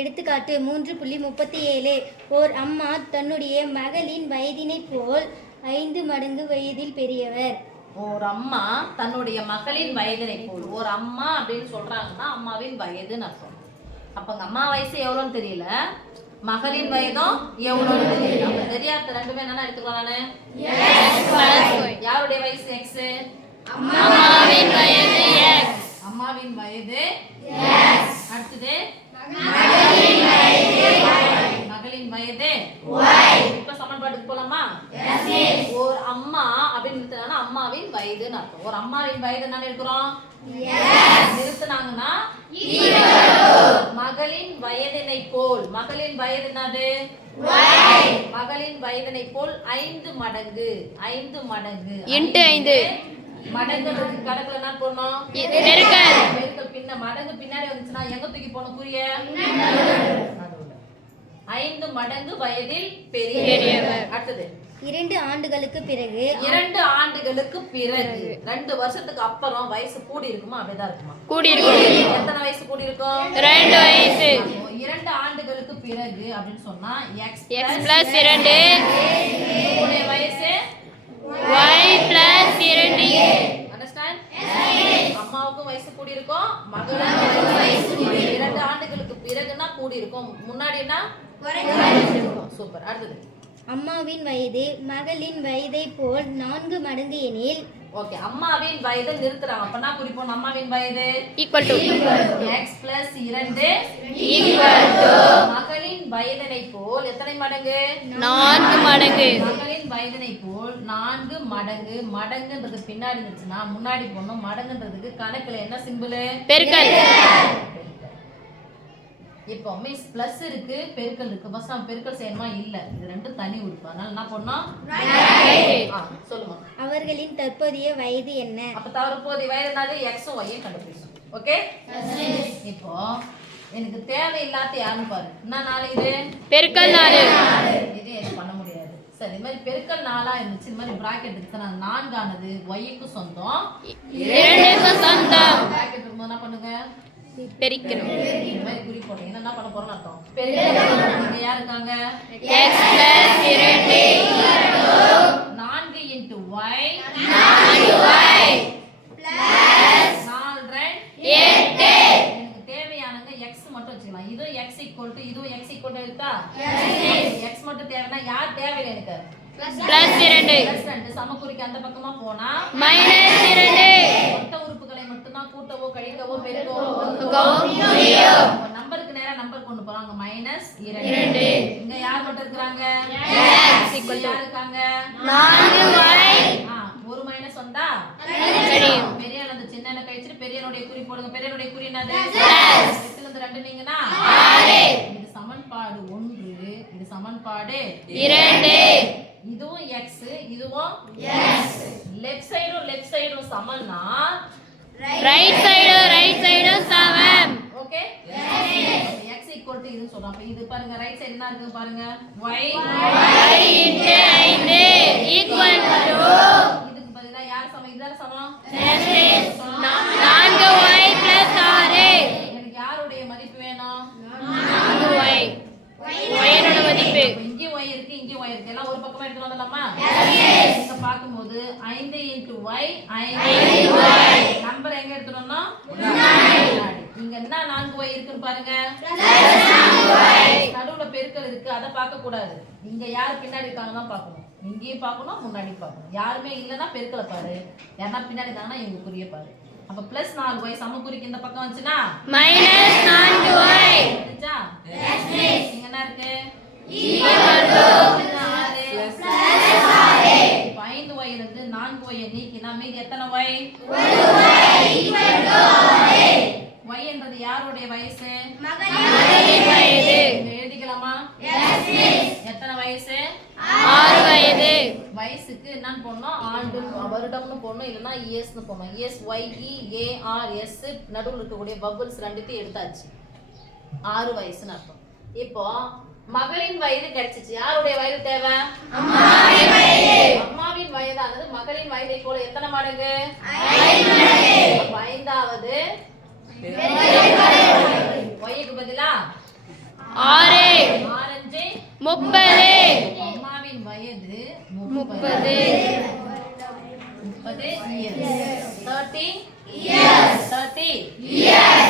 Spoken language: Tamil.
எடுத்துக்காட்டு 3.37 ஓர் அம்மா தன்னுடைய மகளின் வயதினைப் போல் 5 மடங்கு வயதில் பெரியவர். ஒரு அம்மா தன்னுடைய மகளின் வயதினை போல். ஒரு அம்மா அப்படின்னு சொல்றாங்கன்னா அம்மாவின் வயதுன்னு அர்த்தம். அப்ப அம்மா வயசு எவ்வளோன்னு தெரியல, மகளின் வயதும் எவ்வளோன்னு தெரியல. அப்ப தெரியாத ரெண்டுமே என்ன எடுத்துக்கலாம் நானு? யாருடைய வயசு எக்ஸ்? அம்மாவின் வயது எக்ஸ். அம்மாவின் வயது அடுத்தது மகளின் வயது y. இப்ப சமன்பாட்டுக்கு போலாமா? ஒரு அம்மா அப்படின்னு நிறுத்தினா அம்மாவின் வயதுன்னு அர்த்தம். ஒரு அம்மாவின் வயது என்ன எடுக்கிறோம்? நிறுத்தினாங்கன்னா மகளின் வயதினை போல். மகளின் வயது என்னது? மகளின் வயதினை போல் 5 மடங்கு. 5 மடங்கு இன்டு 5 மடங்குறதுக்கு கணக்குல என்ன போடணும்? பெருக்கல். பெருக்கல். பின்ன மடங்கு பின்னாடி வந்துச்சுன்னா எங்க தூக்கி போகணும் குறிய? 5 மடங்கு வயதில் பெரியவர். அடுத்தது 2 ஆண்டுகளுக்கு பிறகு. 2 ஆண்டுகளுக்கு பிறகு 2 வருஷத்துக்கு அப்புறம் வயசு கூடி இருக்குமா? அப்படிதான் இருக்குமா? கூடி இருக்கும். எத்தனை வயசு கூடி இருக்கும்? 2 வயசு. 2 ஆண்டுகளுக்கு பிறகு அப்படின்னு சொன்னா x plus 2 உடைய வயசு y plus 2a. அண்டர்ஸ்டாண்ட்? அம்மாவுக்கும் வயசு கூடி இருக்கும், மகளுக்கும் வயசு கூடி. 2 ஆண்டுகளுக்கு பிறகுனா கூடி இருக்கும், முன்னாடினா குறைஞ்சிருக்கும். சூப்பர். அடுத்தது அம்மாவின் வயது மகளின் வயதை போல் 4 மடங்கு எனில். ஓகே, அம்மாவின் வயதை நிறுத்துறாங்க. அப்பனா குறிப்போம் அம்மாவின் வயது equal to x plus 2 equal to மகளின் வயதினை போல் எத்தனை மடங்கு? 4 மடங்கு. மகளின் வயதினை போல் 4 மடங்கு. மடங்குன்றது பின்னாடி இருந்துச்சுன்னா முன்னாடி போடணும். மடங்குன்றதுக்கு கணக்குல என்ன சிம்பிள்? பெருக்கல். இப்போ மிஸ் பிளஸ் இருக்கு, பெருக்கல் இருக்கு. ஃபர்ஸ்ட் நம்ம பெருக்கல் செய்யணுமா? இல்ல, இது ரெண்டும் தனி உறுப்பு. அதனால என்ன பண்ணோம்? சொல்லுங்க. அவர்களின் தற்போதைய வயது என்ன? அப்ப தற்போதைய வயது என்னது? x உம் y உம் கண்டுபிடிச்சோம். ஓகே, இப்போ எனக்கு தேவையில்லாத யாருன்னு பாரு. என்ன நாள் இது? பெருக்கல் 4. இது எனக்கு பண்ண முடியாது. சரி, இந்த மாதிரி பெருக்கல் 4ஆ இருந்துச்சு. இந்த மாதிரி பிராக்கெட் இருக்கு. நான் 4 ஆனது y க்கு சொந்தம், 2க்கு சொந்தம். பிராக்கெட் இருக்கும்போது என்ன பண்ணுங்க? பெருக்கணும். இந்த மாதிரி குறி போட்டீங்கன்னா என்ன பண்ண போறோம்னு அர்த்தம். பெருக்கல். இங்க யார் இருக்காங்க? x plus 2 4 into y 4y plus 4 8. எனக்கு தேவையானங்க x மட்டும் வச்சுக்கலாம். இது x equal to இதுவும் x equal to இருக்கா? x மட்டும் தேவைனா யார் தேவையில்லை எனக்கு? plus 2 plus 2 சமக்குறிக்கு அந்த பக்கமா போனா minus 2. மொத்த உறுப்புகளை மட்டும் தான் கூட்டவோ கழிக்கவோ பெருக்கவோ நம்பருக்கு நேரா நம்பர் கொண்டு போறாங்க. -2. இங்க யார் மட்டும் இருக்காங்க? x equal to யார் இருக்காங்க? 4y. ஒரு மைனஸ் வந்தா தெரியும். பெரியல அந்த சின்னன கழிச்சிட்டு பெரியனுடைய குறி போடுங்க. பெரியனுடைய குறி என்னது? பிளஸ். 8ல இருந்து 2 நீங்கனா 6. இது சமன்பாடு 1, இது சமன்பாடு 2. இதுவும் x, இதுவும் x. லெஃப்ட் சைடும் சமம்னா ரைட் சைடு சமம். ஓகே, x equal to இது சொல்றோம். அப்ப இது பாருங்க, ரைட் சைடு என்ன இருக்கு பாருங்க, y into 5 equal to இதுக்கு பதிலா யார் சமம்? இதுதான சமம். 4y plus 6. எனக்கு யாருடைய மதிப்பு வேணும்? 4y. y னோட மதிப்பு. இங்க y இருக்கு, இங்க y இருக்கு. எல்லாம் ஒரு பக்கமா எடுத்து வரலாமா? இங்க பாக்கும்போது 5 into y 5y. நம்பர் எங்க எடுத்துறோம்னா முன்னாடி. இங்க என்ன 4y இருக்குன்னு பாருங்க. நடுவுல பெருக்கல் இருக்கு, அத பார்க்க கூடாது. இங்க யார் பின்னாடி இருக்காங்க தான் பார்க்கணும். இங்கேயும் பார்க்கணும், முன்னாடி பார்க்கணும். யாருமே இல்லனா பெருக்கல பாரு, யாரா பின்னாடி இருந்தாங்கன்னா இவங்க குறிய பாரு. அப்ப +4y சமக்குறிக்கு இந்த பக்கம் வந்துச்சுனா -4y. வந்துச்சா? இங்க என்ன இருக்கு? equal to 5y இருந்து 4y நீக்கினா மீதி எத்தனை y? y என்றது யாருடைய வயசு? மகளின் வயது. எழுதிக்கலாமா? எத்தனை வயசு? 6 வயது. வயசுக்கு என்னன்னு போடணும்? ஆண்டு வருடம்னு போடணும், இல்லைன்னா இயர்ஸ்னு போடணும். இயர்ஸ் YEARS நடுவில் இருக்கக்கூடிய பபிள்ஸ் ரெண்டுத்தையும் எடுத்தாச்சு. 6 வயசுன்னு அர்த்தம். இப்போ மகளின் வயது கிடைச்சிச்சு. யாருடைய வயது தேவை? அம்மாவின் வயது. அம்மாவின் வயதானது மகளின் வயதை போல எத்தனை மடங்கு? 5 5வது y க்கு பதிலா ஆறு ஆரஞ்சு 30 அம்மாவின் வயது 30 30 years 30 years 30 years